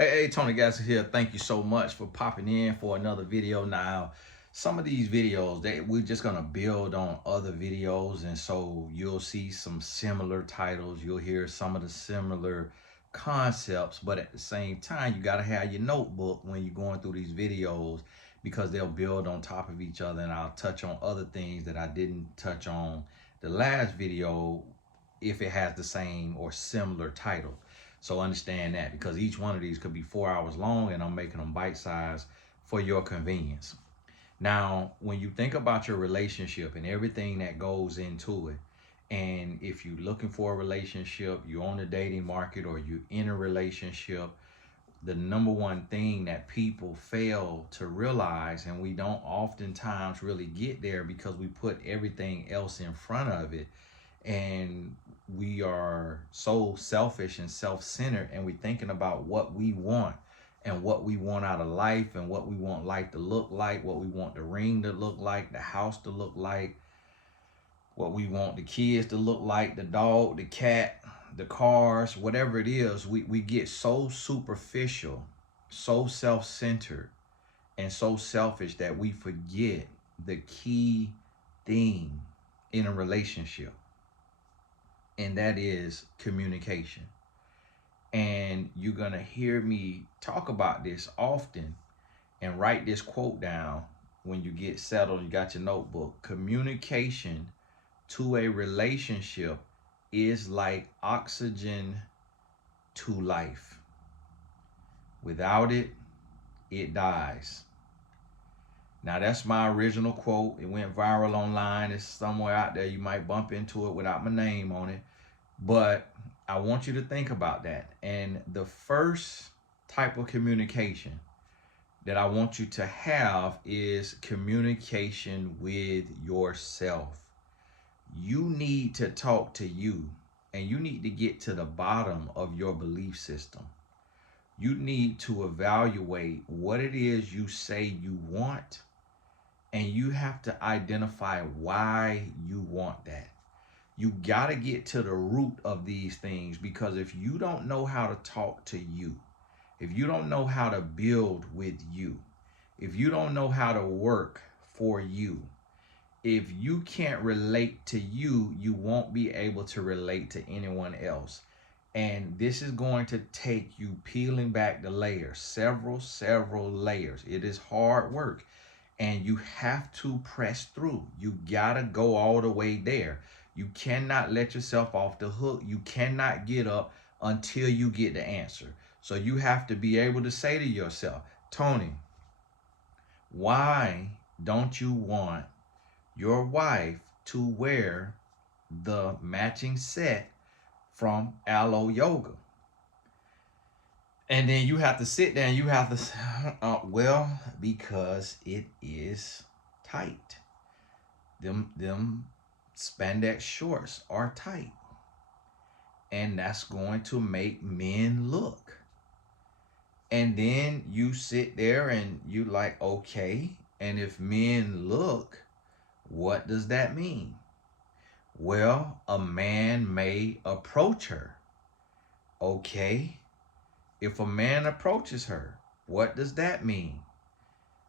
Hey, Tony Gassis here. Thank you so much for popping in for another video. Now, some of these videos, we're just gonna build on other videos, and so you'll see some similar titles. You'll hear some of the similar concepts, but at the same time, you gotta have your notebook when you're going through these videos because they'll build on top of each other, and I'll touch on other things that I didn't touch on the last video if it has the same or similar title. So understand that because each one of these could be 4 hours long and I'm making them bite size for your convenience. Now, when you think about your relationship and everything that goes into it, and if you're looking for a relationship, you're on the dating market or you're in a relationship, the number one thing that people fail to realize, and we don't oftentimes really get there because we put everything else in front of it, and we are so selfish and self-centered, and we're thinking about what we want and what we want out of life and what we want life to look like, what we want the ring to look like, the house to look like, what we want the kids to look like, the dog, the cat, the cars, whatever it is. We get so superficial, so self-centered, and so selfish that we forget the key thing in a relationship, and that is communication. And you're going to hear me talk about this often, and write this quote down when you get settled. You got your notebook. Communication to a relationship is like oxygen to life. Without it, it dies. Now, that's my original quote. It went viral online. It's somewhere out there. You might bump into it without my name on it. But I want you to think about that. And the first type of communication that I want you to have is communication with yourself. You need to talk to you, and you need to get to the bottom of your belief system. You need to evaluate what it is you say you want, and you have to identify why you want that. You got to get to the root of these things, because if you don't know how to talk to you, if you don't know how to build with you, if you don't know how to work for you, if you can't relate to you, you won't be able to relate to anyone else. And this is going to take you peeling back the layers, several layers. It is hard work, and you have to press through. You gotta go all the way there. You cannot let yourself off the hook. You cannot get up until you get the answer. So you have to be able to say to yourself, Tony, why don't you want your wife to wear the matching set from Alo Yoga? And then you have to sit there and you have to, well, because it is tight. Them spandex shorts are tight. And that's going to make men look. And then you sit there and you like, okay, and if men look, what does that mean? Well, a man may approach her. Okay, if a man approaches her, what does that mean?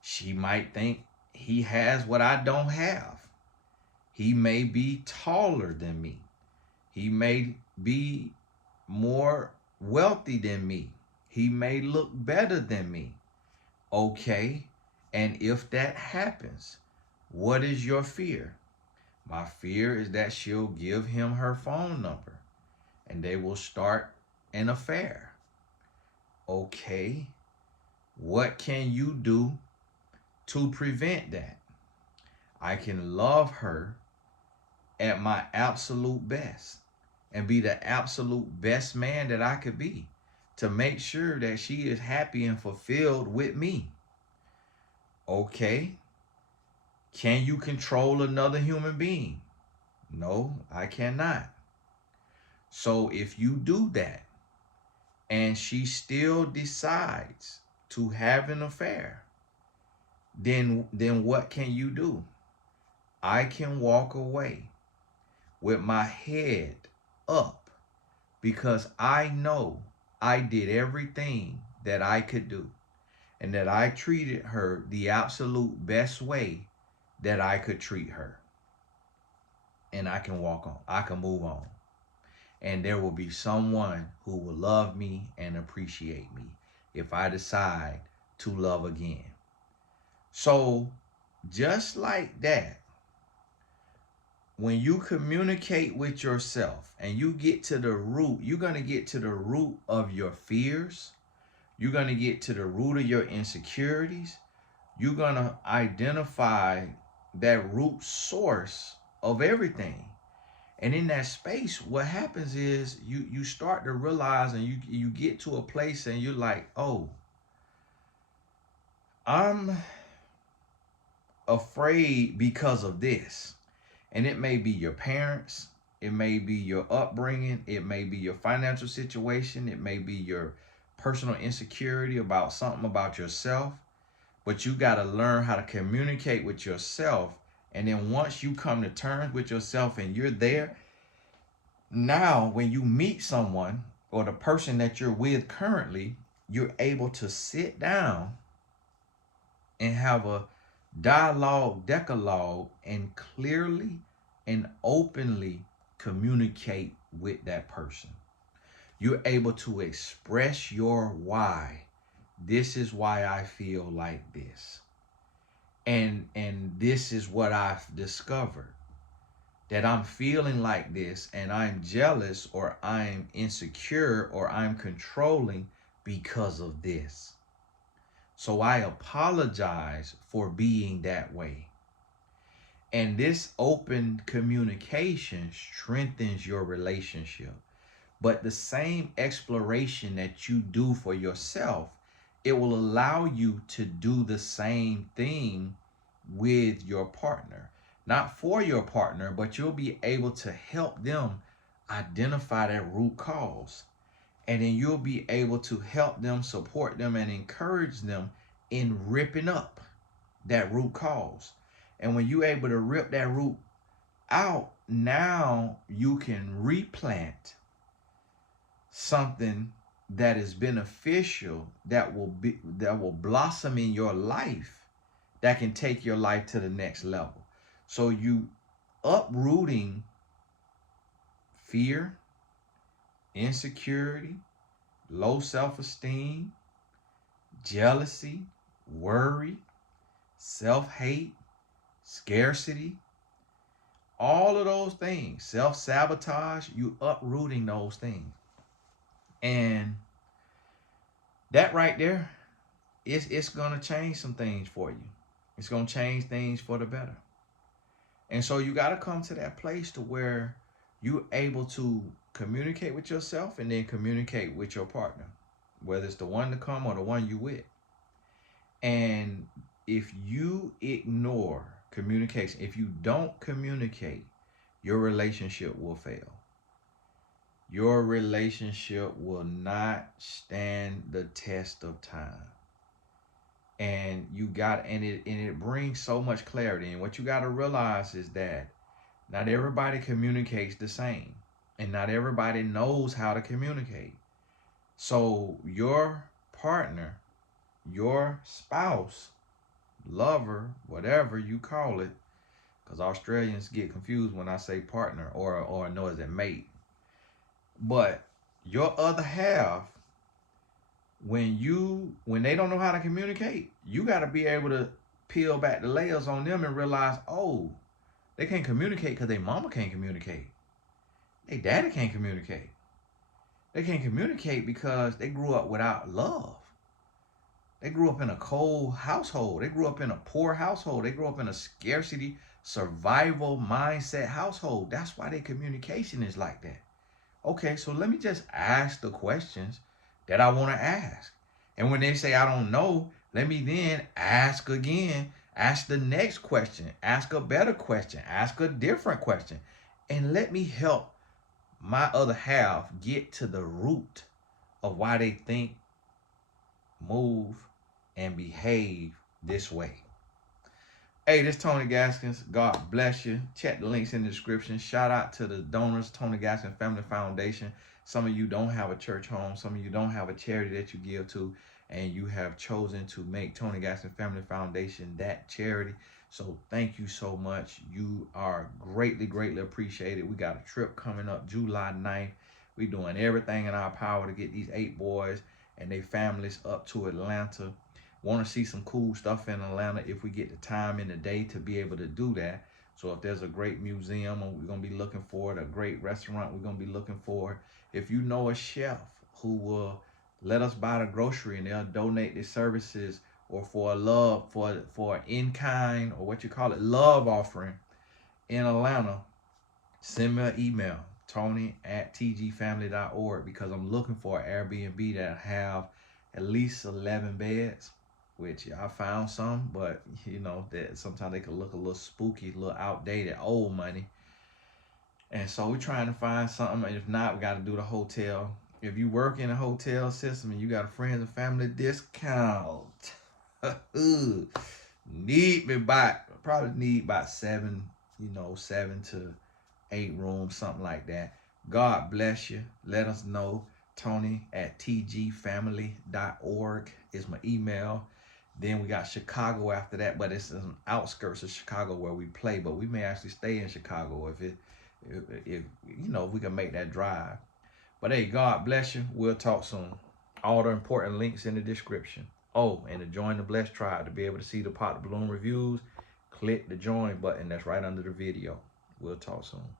She might think he has what I don't have. He may be taller than me. He may be more wealthy than me. He may look better than me. Okay, and if that happens, what is your fear? My fear is that she'll give him her phone number and they will start an affair. Okay, what can you do to prevent that? I can love her at my absolute best and be the absolute best man that I could be to make sure that she is happy and fulfilled with me. Okay, can you control another human being? No, I cannot. So if you do that and she still decides to have an affair, then what can you do? I can walk away with my head up because I know I did everything that I could do, and that I treated her the absolute best way that I could treat her. And I can walk on. I can move on. And there will be someone who will love me and appreciate me if I decide to love again. So just like that, when you communicate with yourself and you get to the root, you're going to get to the root of your fears. You're going to get to the root of your insecurities. You're going to identify that root source of everything. And in that space, what happens is you start to realize, and you get to a place and you're like, oh, I'm afraid because of this. And it may be your parents, it may be your upbringing, it may be your financial situation, it may be your personal insecurity about something about yourself. But you got to learn how to communicate with yourself. And then once you come to terms with yourself and you're there, now when you meet someone or the person that you're with currently, you're able to sit down and have a dialogue, decalogue, and clearly and openly communicate with that person. You're able to express your why. This is why I feel like this. And this is what I've discovered. That I'm feeling like this, and I'm jealous, or I'm insecure, or I'm controlling because of this. So I apologize for being that way. And this open communication strengthens your relationship. But the same exploration that you do for yourself, it will allow you to do the same thing with your partner. Not for your partner, but you'll be able to help them identify that root cause. And then you'll be able to help them, support them, and encourage them in ripping up that root cause. And when you're able to rip that root out, now you can replant something that is beneficial, that will blossom in your life, that can take your life to the next level. So you uprooting fear, insecurity, low self-esteem, jealousy, worry, self-hate, scarcity, all of those things, self-sabotage, you uprooting those things. And that right there, it's going to change some things for you. It's going to change things for the better. And so you got to come to that place to where you're able to communicate with yourself and then communicate with your partner, whether it's the one to come or the one you with. And if you ignore communication, if you don't communicate, your relationship will fail. Your relationship will not stand the test of time. And it brings so much clarity. And what you got to realize is that not everybody communicates the same, and not everybody knows how to communicate. So your partner, your spouse, lover, whatever you call it, because Australians get confused when I say partner or know as a mate. But your other half, when they don't know how to communicate, you got to be able to peel back the layers on them and realize, oh, they can't communicate because their mama can't communicate. Their daddy can't communicate. They can't communicate because they grew up without love. They grew up in a cold household. They grew up in a poor household. They grew up in a scarcity, survival mindset household. That's why their communication is like that. Okay, so let me just ask the questions that I want to ask. And when they say I don't know, let me then ask again, ask the next question, ask a better question, ask a different question, and let me help my other half get to the root of why they think, move, and behave this way. Hey, this is Tony Gaskins. God bless you. Check the links in the description. Shout out to the donors, Tony Gaskins Family Foundation. Some of you don't have a church home. Some of you don't have a charity that you give to, and you have chosen to make Tony Gaston Family Foundation that charity. So thank you so much. You are greatly, greatly appreciated. We got a trip coming up July 9th. We're doing everything in our power to get these 8 boys and their families up to Atlanta. Want to see some cool stuff in Atlanta if we get the time in the day to be able to do that. So if there's a great museum we're going to be looking for it, a great restaurant we're going to be looking for, if you know a chef who will let us buy the grocery and they'll donate their services, or for a love, for an in-kind, or what you call it, love offering in Atlanta, send me an email, tony@tgfamily.org, because I'm looking for an Airbnb that have at least 11 beds, which I found some, but you know that sometimes they can look a little spooky, a little outdated, old money. And so we're trying to find something. And if not, we got to do the hotel. If you work in a hotel system and you got a friends and family discount, need me back. Probably need about 7 to 8 rooms, something like that. God bless you. Let us know. Tony@tgfamily.org is my email. Then we got Chicago after that, but it's in the outskirts of Chicago where we play. But we may actually stay in Chicago if we can make that drive. But hey, God bless you. We'll talk soon. All the important links in the description. Oh, and to join the Blessed Tribe, to be able to see the Pot to Bloom reviews, click the join button that's right under the video. We'll talk soon.